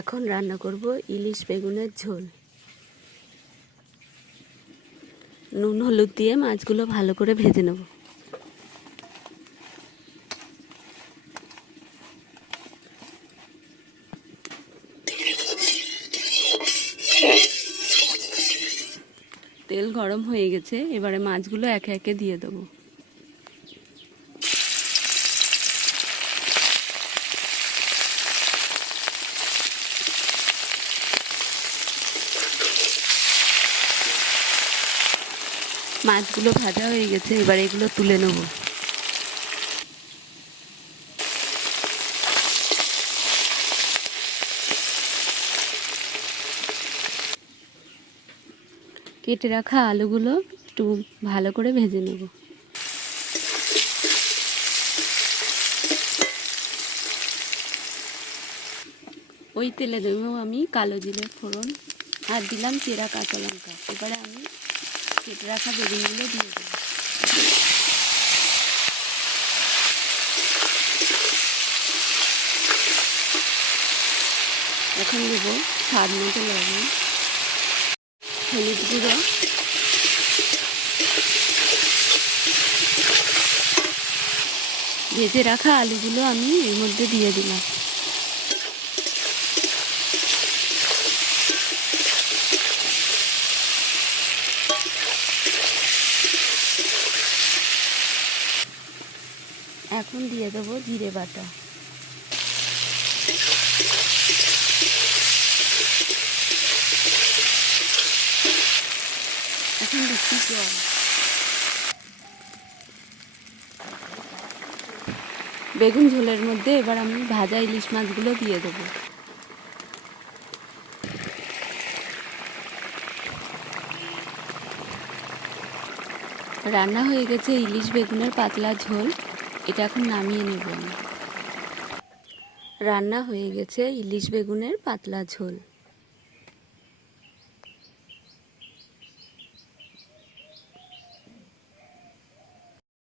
এখন রান্না করব ইলিশ বেগুনের ঝোল। নুন, হলুদ দিয়ে মাছগুলো ভালো করে ভেজে নেব। তেল গরম হয়ে গেছে, এবারে মাছগুলো একে একে দিয়ে দেবো। মাছগুলো ভাজা হয়ে গেছে, এবার এগুলো তুলে নেব। কেটে রাখা আলুগুলো একটু ভালো করে ভেজে নেব। ওই তেলে দেবো আমি কালো জিরে ফোড়ন, আর দিলাম চেরা কাঁচা লঙ্কা। এবারে আমি কেটে রাখা বেগুনগুলো দিয়ে দেবো। এখন দেবো স্বাদ মতো লবণ, হলুদ গুঁড়ো। ভেজে রাখা আলুগুলো আমি এর মধ্যে দিয়ে দিলাম। এখন দিয়ে দেবো জিরে বাটা। এখন দিচ্ছি জল। বেগুন ঝোলের মধ্যে এবার আমি ভাজা ইলিশ মাছগুলো দিয়ে দেবো। রান্না হয়ে গেছে ইলিশ বেগুনের পাতলা ঝোল। এটা এখন নামিয়ে নেব রান্না হয়ে গেছে ইলিশ বেগুনের পাতলা ঝোল।